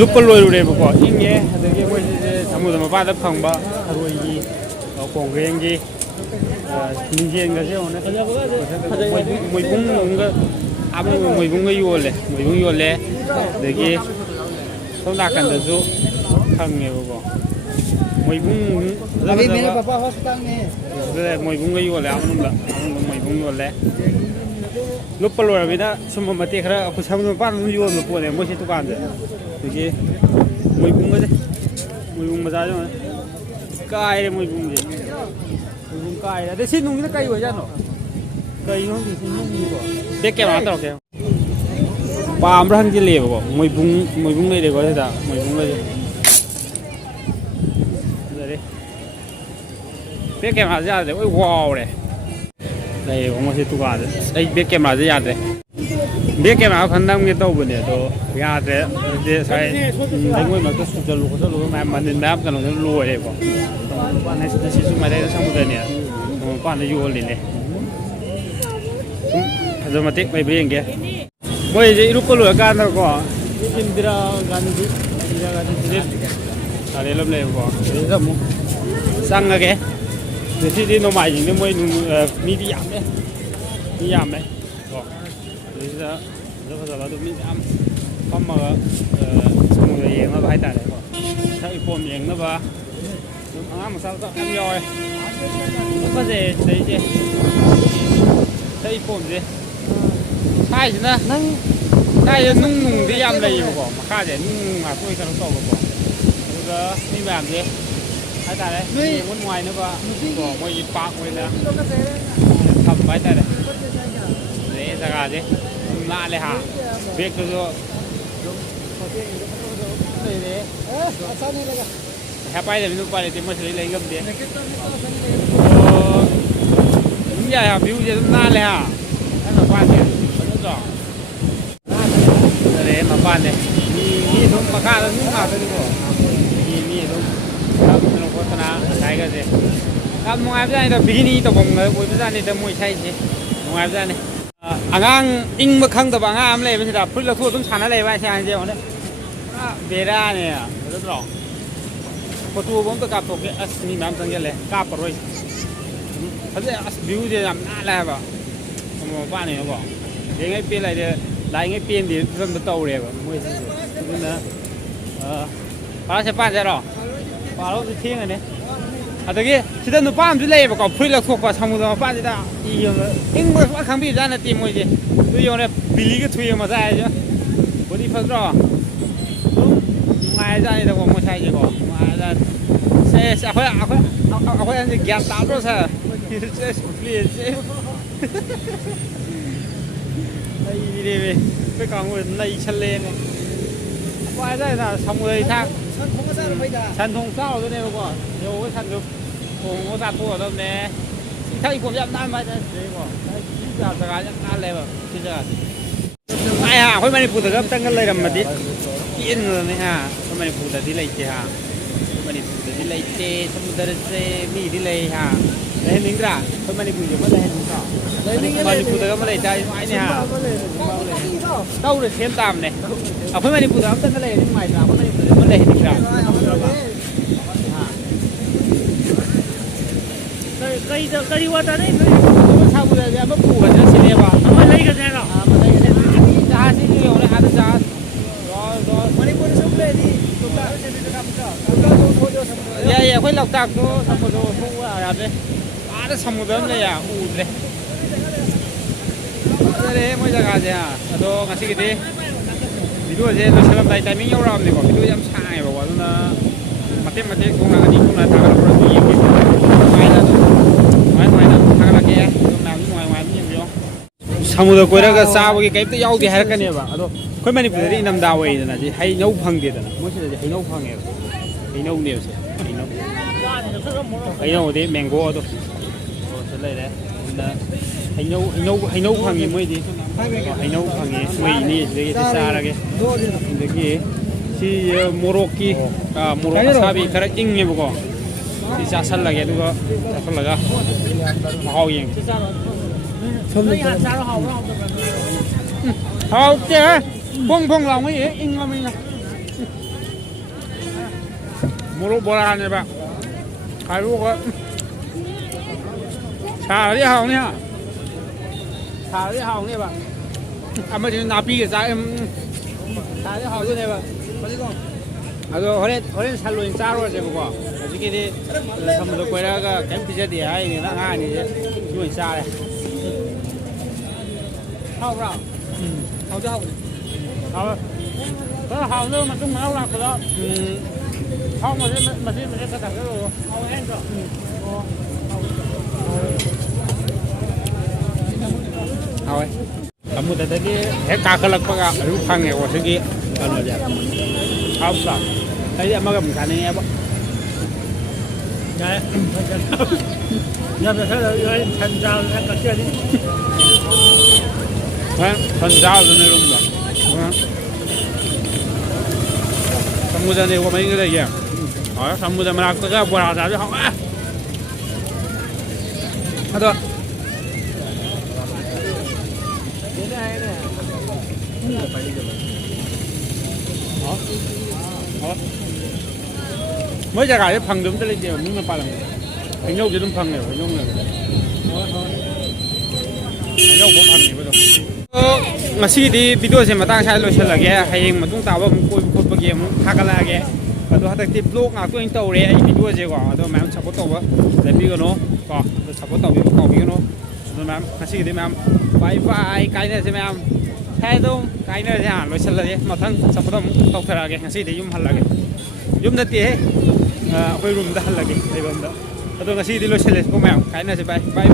ꯂꯨꯞꯄ ꯂꯣꯏꯔꯨꯔꯦꯕꯀꯣ ꯏꯪꯉꯦ ꯑꯗꯒꯤ ꯃꯣꯏꯁꯦ ꯁꯃꯨꯗ꯭ꯔ ꯃꯄꯥꯟꯗ ꯐꯪꯕ ꯊꯔꯣꯏꯒꯤ ꯀꯣꯡꯒ꯭ꯔꯦꯡꯒꯤ ꯂꯤꯡꯖꯦꯜꯒꯁꯦ ꯃꯣꯏꯕꯨꯡꯒ ꯃꯣꯏꯕꯨꯡꯒ ꯌꯣꯜꯂꯦ ꯃꯣꯏꯕꯨꯡ ꯌꯣꯜꯂꯦ ꯑꯗꯒꯤ ꯁꯣꯝ ꯅꯥꯀꯟꯗꯁꯨ ꯐꯪꯉꯦꯕꯀꯣ ꯃꯣꯏꯕꯨꯡ ꯃꯣꯏꯕꯨꯡꯒ ꯌꯣꯜꯂꯦ ꯑꯃꯅꯨꯡꯗ ꯃꯣꯏꯕꯨꯡ ꯌꯣꯜꯂꯦ ꯂꯨꯞꯄ ꯂꯣꯏꯔꯕꯅꯤꯅ ꯁꯨꯝꯕ ꯃꯇꯦꯛ ꯈꯔ ꯑꯩꯈꯣꯏ ꯁꯃꯨꯗ꯭ꯔ ꯃꯄꯥꯟꯗ ꯑꯗꯨꯝ ꯌꯣꯟꯕ ꯄꯣꯠꯅꯦ ꯃꯣꯏꯁꯤ ꯗꯨꯀꯥꯟꯁꯦ ꯑꯗꯒꯤ ꯃꯣꯏꯕꯨꯡꯒꯁꯦ ꯃꯣꯏꯕꯨꯡ ꯃꯆꯥꯁꯦ ꯀꯥꯏꯔꯦ ꯃꯣꯏꯕꯨꯡꯁꯦ ꯃꯣꯏꯕꯨꯡ ꯀꯥꯏꯔꯦ ꯑꯗꯩ ꯁꯤ ꯅꯨꯡꯁꯤꯅ ꯀꯩ ꯑꯣꯏꯖꯥꯠꯅꯣ ꯀꯩꯅꯣ ꯈꯪꯗꯦ ꯁꯤ ꯅꯨꯡꯅꯤꯀꯣ ꯕꯦꯛ ꯀꯦꯃꯦꯔꯥ ꯇꯧꯔꯛꯀꯦ ꯄꯥꯝꯕ꯭ꯔꯥ ꯍꯪꯖꯤꯜꯂꯛꯑꯦꯕꯀꯣ ꯃꯣꯏꯕꯨꯡ ꯂꯩꯔꯦꯀꯣ ꯁꯤꯗ ꯃꯣꯏꯕꯨꯡ ꯂꯩꯔꯦ ꯐꯖꯔꯦ ꯕꯦꯛ ꯀꯦꯃꯦꯔꯥꯁꯦ ꯌꯥꯗ꯭ꯔꯦ ꯂꯣꯏ ꯋꯥꯎꯔꯦ ꯂꯩꯌꯦꯕ ꯃꯣꯏꯁꯤ ꯗꯨꯀꯥꯟꯁꯦ ꯑꯩ ꯕꯦꯛ ꯀꯦꯃꯦꯔꯥꯁꯦ ꯌꯥꯗ꯭ꯔꯦ ꯕꯦꯛ ꯀꯦꯃꯦꯔꯥ ꯈꯟ ꯅꯝꯒꯦ ꯇꯧꯕꯅꯦ ꯑꯗꯣ ꯌꯥꯗ꯭ꯔꯦ ꯑꯗꯨꯗꯤ ꯉꯁꯥꯏ ꯂꯩꯉꯣꯏ ꯃꯔꯛꯇ ꯁꯨꯖꯜꯂꯨ ꯈꯣꯠꯆꯜꯂꯨ ꯃꯌꯥꯝ ꯃꯅꯤꯟ ꯃꯌꯥꯝ ꯀꯩꯅꯣꯗ ꯂꯣꯏꯔꯦꯀꯣ ꯃꯄꯥꯟ ꯁꯤꯁꯨ ꯃꯥꯏꯗ ꯁꯃꯨꯗ꯭ꯔꯅꯦ ꯃꯄꯥꯟꯗ ꯌꯣꯜꯂꯤꯅꯦ ꯁꯨꯝ ꯐꯖꯕ ꯃꯇꯦꯛ ꯂꯩꯕ ꯌꯦꯡꯒꯦ ꯃꯣꯏꯁꯦ ꯏꯔꯨꯞꯄ ꯂꯣꯏꯔꯀꯥꯟꯗꯀꯣ ꯏꯟꯗꯤꯔꯥ ꯒꯥꯟꯙꯤ ꯇꯥꯔꯦꯜ ꯑꯃ ꯂꯩꯌꯦꯕꯀꯣ ꯁꯤꯗ ꯑꯃꯨꯛ ꯆꯪꯉꯒꯦ ꯉꯁꯤꯗꯤ ꯅꯣꯡꯃꯥꯏꯖꯤꯡꯅꯤ ꯃꯣꯏ ꯃꯤꯗꯤ ꯌꯥꯝꯃꯦ ꯀꯣ ꯑꯗꯨꯁꯤꯗ ꯐꯖꯕ ꯑꯗꯨ ꯃꯤ ꯌꯥꯝ ꯐꯝꯃꯒ ꯁꯃꯨꯗ꯭ꯔ ꯌꯦꯡꯅꯕ ꯍꯥꯏꯇꯥꯔꯦꯀꯣ ꯏꯊꯛ ꯏꯄꯣꯝ ꯌꯦꯡꯅꯕ ꯑꯗꯨꯝ ꯑꯉꯥꯡ ꯃꯆꯥ ꯌꯥꯝ ꯌꯥꯎꯋꯦ ꯐꯖꯩ ꯁꯤꯗꯩꯁꯦ ꯏꯊꯛ ꯏꯄꯣꯝꯁꯦ ꯁꯥꯏꯁꯤꯅ ꯁꯥꯏꯁꯤꯗ ꯅꯨꯡꯗꯤ ꯌꯥꯝ ꯂꯩꯌꯦꯕꯀꯣ ꯃꯈꯥꯁꯦ ꯅꯨꯡ ꯉꯥꯛꯇ ꯑꯣꯏ ꯀꯩꯅꯣ ꯇꯧꯕꯀꯣ ꯑꯗꯨꯒ ꯃꯤ ꯃꯌꯥꯝꯁꯦ ꯍꯥꯏꯇꯥꯔꯦ ꯌꯦꯡꯕ ꯅꯨꯡꯉꯥꯏꯅꯕ ꯀꯣ ꯃꯣꯏꯒꯤ ꯄꯥꯛ ꯑꯣꯏꯅ ꯊꯝꯕ ꯍꯥꯏꯇꯥꯔꯦ ꯑꯗꯩ ꯖꯒꯥꯁꯦ ꯑꯗꯨꯝ ꯅꯥꯜꯂꯦ ꯍꯥ ꯕꯦꯛꯇꯨꯁꯨ ꯑꯗꯨꯝ ꯂꯩꯔꯦ ꯄꯩꯁꯥ ꯄꯥꯏꯗꯕꯅꯤꯅ ꯎꯄꯥꯏ ꯂꯩꯇꯦ ꯃꯣꯏ ꯁꯤꯗꯩ ꯂꯩ ꯉꯝꯗꯦ ꯑꯣ ꯑꯗꯨꯝ ꯌꯥꯏ ꯍꯥ ꯚ꯭ꯌꯨꯁꯦ ꯑꯗꯨꯝ ꯅꯥꯜꯂꯦ ꯍꯥ ꯅꯪ ꯃꯄꯥꯟꯁꯦ ꯐꯖꯗ꯭ꯔꯣ ꯐꯖꯔꯦ ꯃꯄꯥꯟꯁꯦ ꯃꯤ ꯑꯗꯨꯝ ꯃꯈꯥꯗ ꯅꯨꯡ ꯉꯥꯛꯇꯅꯤꯀꯣ ꯃꯤ ꯑꯗꯨꯝ ꯆꯠꯇꯅ ꯈꯣꯠꯇꯅ ꯉꯁꯥꯏꯒꯁꯦ ꯌꯥꯝ ꯅꯨꯡꯉꯥꯏꯕꯖꯥꯠꯅꯤꯗ ꯕꯤꯒꯤꯅꯤ ꯇꯧꯐꯝꯒ ꯑꯣꯏꯕꯖꯥꯠꯅꯤꯗ ꯃꯣꯏ ꯁꯥꯏꯁꯦ ꯅꯨꯡꯉꯥꯏꯕꯖꯥꯠꯅꯤ ꯑꯉꯥꯡ ꯏꯪꯕ ꯈꯪꯗꯕ ꯑꯉꯥꯡ ꯑꯃ ꯂꯩꯕ ꯁꯤꯗ ꯐꯨꯔꯤꯠ ꯂꯧꯊꯣꯛ ꯑꯗꯨꯝ ꯁꯥꯟꯅ ꯂꯩꯕ ꯍꯥꯏꯁꯦ ꯍꯥꯏꯁꯦ ꯌꯦꯡꯉꯣꯅꯦ ꯕꯦꯔꯥꯅꯦ ꯐꯖꯗ꯭ꯔꯣ ꯐꯣꯇꯣꯒ ꯑꯝꯇ ꯀꯥꯞꯊꯣꯛꯀꯦ ꯑꯁ ꯃꯤ ꯃꯌꯥꯝ ꯆꯪꯁꯤꯜꯂꯦ ꯀꯥꯞꯄꯔꯣꯏ ꯐꯖꯩ ꯑꯁ ꯚ꯭ꯌꯨꯁꯦ ꯌꯥꯝ ꯅꯥꯜꯂꯦ ꯍꯥꯏꯕ ꯁꯃꯨꯗ꯭ꯔ ꯃꯄꯥꯟꯅꯤꯅꯀꯣ ꯌꯦꯡꯉꯩ ꯄꯦꯟ ꯂꯩꯔꯦ ꯂꯥꯛꯏꯉꯩ ꯄꯦꯟꯗꯦ ꯐꯤꯕꯝꯗ ꯇꯧꯔꯦꯕ ꯃꯣꯏꯁꯤꯡꯁꯦ ꯑꯗꯨꯅ ꯐꯥꯔꯁꯦ ꯄꯥꯟꯖꯔꯣ ꯄꯥꯜꯍꯧꯁꯨ ꯊꯦꯡꯉꯅꯤ ꯑꯗꯒꯤ ꯁꯤꯗ ꯅꯨꯄꯥ ꯑꯃꯁꯨ ꯂꯩꯌꯦꯕꯀꯣ ꯐꯨꯔꯤꯠ ꯂꯧꯊꯣꯛꯄ ꯁꯃꯨꯗ꯭ꯔ ꯃꯄꯥꯟꯁꯤꯗ ꯏꯪꯕ ꯁꯨꯡꯈꯪ ꯈꯪꯕꯤꯕꯖꯥꯠ ꯅꯠꯇꯦ ꯃꯣꯏꯁꯦ ꯑꯗꯨ ꯌꯦꯡꯉꯣꯅꯦ ꯕꯤꯂꯤꯒ ꯊꯨꯏ ꯃꯆꯥ ꯍꯥꯏꯁꯦ ꯕꯣꯗꯤ ꯐꯠꯇ꯭ꯔꯣ ꯑꯗꯨꯝ ꯅꯨꯡꯉꯥꯏꯔꯖꯥꯠꯅꯤꯗꯀꯣ ꯃꯣꯏ ꯁꯥꯏꯁꯦꯀꯣ ꯅꯨꯡꯉꯥꯏꯔꯖꯥꯠꯅꯤ ꯁꯦ ꯑꯩꯈꯣꯏ ꯑꯅꯤ ꯒ꯭ꯌꯥꯟ ꯇꯥꯗ꯭ꯔꯣ ꯁꯥꯔ ꯄ꯭ꯂꯦꯟꯁꯦ ꯑꯩꯔꯦꯃꯦ ꯑꯩꯈꯣꯏ ꯀꯥꯡꯕꯨ ꯅꯩꯁꯜꯂꯦꯅꯦ ꯅꯨꯡꯉꯥꯏꯔꯖꯥꯠꯅꯤꯗ ꯁꯃꯨꯗ꯭ꯔ ꯏꯊꯥꯛ ꯁꯟ ꯊꯣꯡ ꯆꯥꯎꯗꯣꯏꯅꯦꯕꯀꯣ ꯌꯧꯕ ꯁꯟꯗꯨ ꯊꯣꯡꯉꯒ ꯆꯥꯊꯣꯛꯑꯗꯕꯅꯦ ꯏꯊꯛ ꯏꯄꯣꯝꯁꯦ ꯌꯥꯝ ꯅꯥꯟꯕ ꯍꯥꯏꯇꯥꯔꯦ ꯁꯤꯗꯩꯀꯣ ꯖꯒꯥꯁꯦ ꯌꯥꯝ ꯅꯥꯜꯂꯦꯕ ꯁꯤ ꯖꯒꯥꯁꯦ ꯑꯩꯈꯣꯏ ꯃꯅꯤꯄꯨꯔꯗꯒ ꯑꯝꯇꯪꯒ ꯂꯩꯔꯝꯃꯗꯤ ꯄꯦꯟꯒꯗꯕꯅꯤ ꯍꯥ ꯑꯩꯈꯣꯏ ꯃꯅꯤꯄꯨꯔꯗꯗꯤ ꯂꯩꯇꯦ ꯍꯥ ꯑꯩꯈꯣꯏ ꯃꯅꯤꯄꯨꯔꯗꯗꯤ ꯂꯩꯇꯦ ꯁꯃꯨꯗ꯭ꯔꯁꯦ ꯃꯤꯗꯤ ꯂꯩ ꯍꯥ ꯂꯩꯍꯟꯅꯤꯡꯗ꯭ꯔꯥ ꯑꯩꯈꯣꯏ ꯃꯅꯤꯄꯨꯔꯒꯤ ꯑꯃ ꯂꯩꯍꯟꯅꯤꯡꯗ꯭ꯔꯣ ꯃꯅꯤꯄꯨꯔꯗꯒ ꯑꯃ ꯂꯩꯇꯥꯔꯗꯤ ꯅꯨꯡꯉꯥꯏꯅꯤ ꯍꯥ ꯇꯧꯔꯦ ꯁꯦꯝ ꯇꯥꯕꯅꯦ ꯑꯩꯈꯣꯏ ꯃꯅꯤꯄꯨꯔꯗ ꯑꯝꯇꯪꯒ ꯂꯩꯔꯗꯤ ꯅꯨꯡꯉꯥꯏꯇ꯭ꯔꯥ ꯑꯩꯈꯣꯏ ꯃꯅꯤꯄꯨꯔꯗ ꯑꯃ ꯂꯩꯍꯟꯅꯤꯡꯗ꯭ꯔꯥ ꯀꯔꯤ ꯋꯥꯇꯔꯅꯦ ꯁꯃꯨꯗ꯭ꯔꯁꯦ ꯑꯃ ꯄꯨꯒꯗ꯭ꯔꯥ ꯁꯤꯅꯦꯕ ꯑꯃ ꯂꯩꯒꯗ꯭ꯔꯥ ꯍꯥꯏꯔꯣ ꯑꯃ ꯂꯩꯒꯗ꯭ꯔꯥ ꯖꯍꯥꯖꯁꯤ ꯌꯧꯔꯦ ꯑꯥꯗ ꯖꯍꯥꯖ ꯃꯅꯤꯄꯨꯔꯗ ꯁꯨꯝ ꯂꯩꯔꯗꯤ ꯌꯥꯏ ꯑꯩꯈꯣꯏ ꯂꯣꯛꯇꯥꯛꯇꯣ ꯁꯃꯨꯗ꯭ꯔ ꯊꯣꯛꯄ ꯌꯥꯗ꯭ꯔꯦ ꯑꯥꯗ ꯁꯃꯨꯗ꯭ꯔ ꯑꯃ ꯂꯩ ꯎꯗ꯭ꯔꯦ ꯐꯖꯔꯦ ꯃꯣꯏ ꯖꯒꯥꯁꯦ ꯑꯗꯣ ꯉꯁꯤꯒꯤꯗꯤ ꯚꯤꯗꯤꯑꯣꯁꯦ ꯂꯣꯏꯁꯤꯜꯂꯝꯗꯥꯏ ꯇꯥꯏꯃꯤꯡ ꯌꯧꯔꯛꯑꯕꯅꯤꯀꯣ ꯚꯤꯗꯤꯑꯣ ꯌꯥꯝ ꯁꯥꯡꯉꯦꯕꯀꯣ ꯑꯗꯨꯅ ꯃꯇꯦꯛ ꯊꯣꯡꯅ ꯑꯅꯤ ꯊꯣꯡꯅ ꯊꯥꯒꯠꯂꯛꯄ꯭ꯔꯁꯨ ꯌꯦꯡꯒꯦ ꯅꯨꯡꯉꯥꯏꯅ ꯊꯥꯒꯠꯂꯛꯀꯦ ꯑꯗꯨꯝ ꯃꯌꯥꯝꯁꯨ ꯅꯨꯡꯉꯥꯏꯅ ꯌꯦꯡꯕꯤꯌꯣ ꯁꯃꯨꯗ꯭ꯔ ꯀꯣꯏꯔꯒ ꯆꯥꯕꯒꯤ ꯀꯩꯝꯇ ꯌꯥꯎꯗꯦ ꯍꯥꯏꯔꯛꯀꯅꯦꯕ ꯑꯗꯣ ꯑꯩꯈꯣꯏ ꯃꯅꯤꯄꯨꯔꯗꯗꯤ ꯏꯪꯊꯝꯊꯥ ꯑꯣꯏꯗꯅ ꯍꯩꯅꯧ ꯐꯪꯗꯦꯗꯅ ꯃꯣꯏ ꯁꯤꯗꯗꯤ ꯍꯩꯅꯧ ꯐꯪꯉꯦꯕ ꯍꯩꯅꯧꯅꯦꯕ ꯁꯦ ꯍꯩꯅꯧꯗꯤ ꯃꯦꯡꯒꯣ ꯑꯗꯣ ꯁꯤ ꯂꯩꯔꯦ ꯑꯗꯨꯅ ꯍꯩꯅꯧ ꯐꯪꯉꯤ ꯃꯣꯏꯗꯤ ꯍꯩꯅꯧ ꯐꯪꯉꯤ ꯃꯣꯏ ꯏꯅꯦꯁꯤꯗꯒꯤ ꯆꯥꯔꯒꯦ ꯑꯗꯒꯤ ꯁꯤ ꯃꯣꯔꯣꯛ ꯑꯁꯥꯕꯤ ꯈꯔ ꯏꯪꯉꯦꯕꯀꯣ ꯁꯤ ꯆꯥꯁꯜꯂꯒꯦ ꯑꯗꯨꯒ ꯆꯥꯁꯜꯂꯒ ꯃꯍꯥꯎ ꯌꯦꯡꯒꯦ ꯍꯥꯎꯇꯦ ꯐꯣꯡ ꯂꯥꯎꯉꯩ ꯏꯪꯉꯃꯤꯅ 모로 보라네봐. 가루가 차리 하오냐? 차리 하오네봐. 아마 지금 나비게 싸임. 차리 하오네봐. 어디고? 아도 허렌 살로인 짜로 제보고. 어저께 선물도 거라가 캠피제디 아이니 나 아니 좀 싸래. 하오라. 하오죠 하오. 하오. 그 하오는 좀 나오라 그러. 하오 mà sẽ thật cái rồi. Ha오 hen rồi. Thôi, kamu tadi heka kelak pakai rupang ya wasegi kalau dia. Apa? Tadi ama kamu kan ini apa? Ya, ya betul. Ya, tanjau yang kecil ini. Kan, tanjau ini rumah. Kamu tadi apa ini lagi ya? Oh, kamu tadi merak tu buat apa? Hao ah. Aduh. Mới ra cái phần đúng tới đây chiều muốn nó pa lần phải nhâu cho đúng phần này phải nhâu này nhâu cũng phần này bây giờ ngasi video se matang sai lo shalage hayeng matung tawa koi khot ba game thakalage ado hatak blog na to in tawre ai video je ko ado mam support tawa lebi ko no ko support tawi ko bi no ado mam ngasi di mam bye bye kai na se mam hai dong kai na ja lo shalage mathang support tam taw tharage ngasi di yum halage yum na ti he koi room da halage ai bam da ado ngasi di lo shalage ko mam kai na se bye bye